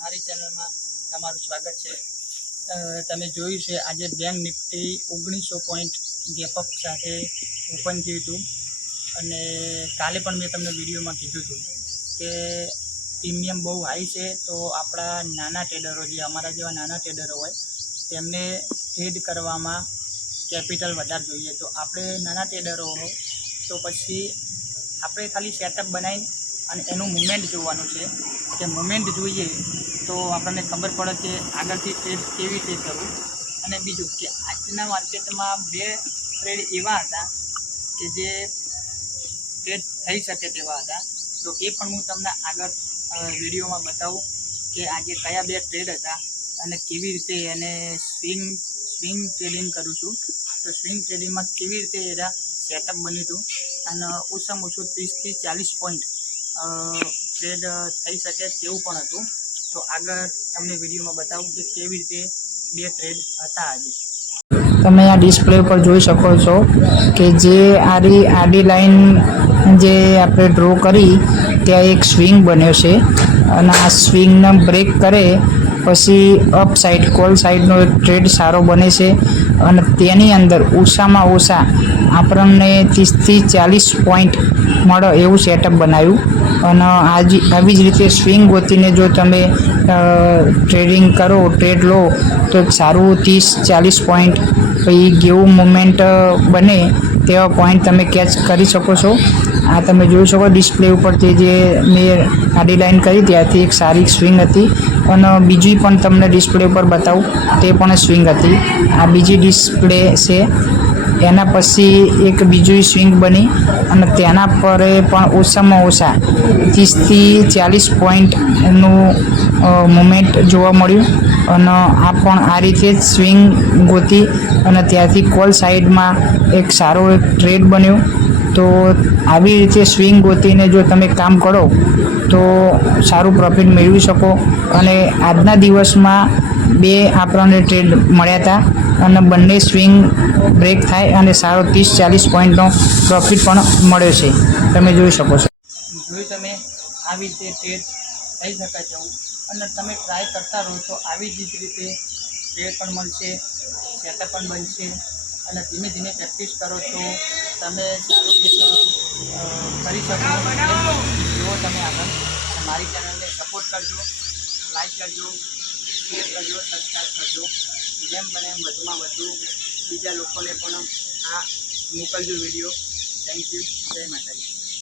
મારી ચેનલમાં તમારું સ્વાગત છે। તમે જોયું છે આજે બેંક નિફ્ટી 1900 પોઈન્ટ ગેપઅપ સાથે ઓપન થયું હતું અને કાલે પણ મેં તમને વિડીયોમાં કીધું હતું કે પ્રીમિયમ બહુ હાઈ છે। તો આપણા નાના ટ્રેડરો જે અમારા જેવા નાના ટ્રેડરો હોય તેમને ટ્રેડ કરવામાં કેપિટલ વધારે જોઈએ। તો આપણે નાના ટ્રેડરો હોય તો પછી આપણે ખાલી સેટઅપ બનાવી અને એનું મુવમેન્ટ જોવાનું છે કે મુવમેન્ટ જોઈએ તો આપણને ખબર પડે કે આગળથી ટ્રેડ કેવી રીતે કરવું। અને બીજું કે આજના માર્કેટમાં બે ટ્રેડ એવા હતા કે જે ટ્રેડ થઈ શકે તેવા હતા। તો એ પણ હું તમને આગળ વિડીયોમાં બતાવું કે આજે કયા બે ટ્રેડ હતા અને કેવી રીતે એને સ્વિંગ ટ્રેડિંગ કરું છું। તો સ્વિંગ ટ્રેડિંગમાં કેવી રીતે એના સેટઅપ બન્યું હતું અને ઓછામાં ઓછું 30 થી 40 પોઈન્ટ ટ્રેડ થઈ શકે તેવું પણ હતું। તો આગળ તમને વિડીયોમાં બતાવું કે કેવી રીતે બે ટ્રેડ હતા આજે। તમે આ ડિસ્પ્લે ઉપર જોઈ શકો છો કે જે આડી લાઈન જે આપણે ડ્રો કરી ત્યાં એક સ્વિંગ બન્યો છે અને આ સ્વિંગને બ્રેક કરે પછી અપ સાઈડ કોલ સાઈડનો એક ટ્રેડ સારો બને છે અને તેની અંદર ઓછામાં ઓછા આપણને 30 થી 40 પોઈન્ટ મળે એવું સેટઅપ બનાવ્યું। અને આવી જ રીતે સ્વિંગ ગોતીને જો તમે ટ્રેડિંગ કરો ટ્રેડ લો તો એક સારું 30-40 પોઈન્ટ પછી જેવું મુવમેન્ટ બને તેવા પોઈન્ટ તમે કેચ કરી શકો છો। આ તમે જોઈ શકો ડિસ્પ્લે ઉપરથી જે મેં આડી લાઈન કરી ત્યાંથી એક સારી સ્વિંગ હતી અને બીજી પણ તમને ડિસ્પ્લે ઉપર બતાવું તે પણ સ્વિંગ હતી। આ બીજી ડિસ્પ્લે છે એના પછી એક બીજી સ્વિંગ બની અને તેના પર પણ ઓછામાં ઓછા 30 થી 40 પોઈન્ટનું મુવમેન્ટ જોવા મળ્યું અને આ પણ આ રીતે જ સ્વિંગ ગોતી અને ત્યાંથી કોલ સાઈડમાં એક સારો એક ટ્રેડ બન્યો। તો આવી રીતે સ્વિંગ ગોતીને જો તમે કામ કરો તો સારું પ્રોફિટ મેળવી શકો। અને આજના દિવસમાં બે આપણને ટ્રેડ મળ્યા હતા અને બંને સ્વિંગ બ્રેક થાય અને સારો 30-40 પોઈન્ટનો પ્રોફિટ પણ મળ્યો છે તમે જોઈ શકો છો। જોયું તમે આવી રીતે ટ્રેડ થઈ શકાય તેવું અને તમે ટ્રાય કરતા રહો તો આવી જ રીતે ટ્રેડ પણ મળશે સેટઅપ પણ બનશે અને ધીમે ધીમે પ્રેક્ટિસ કરો તો તમે સારું એક કરી શકો। જુઓ તમે આગળ મારી ચેનલને સપોર્ટ કરજો, લાઈક કરજો, શેર કરજો, સબસ્ક્રાઈબ કરજો। જેમ બને એમ વધુમાં વધુ બીજા લોકોને પણ આ મોકલજો વિડીયો। થેન્ક યુ, જય માતાજી।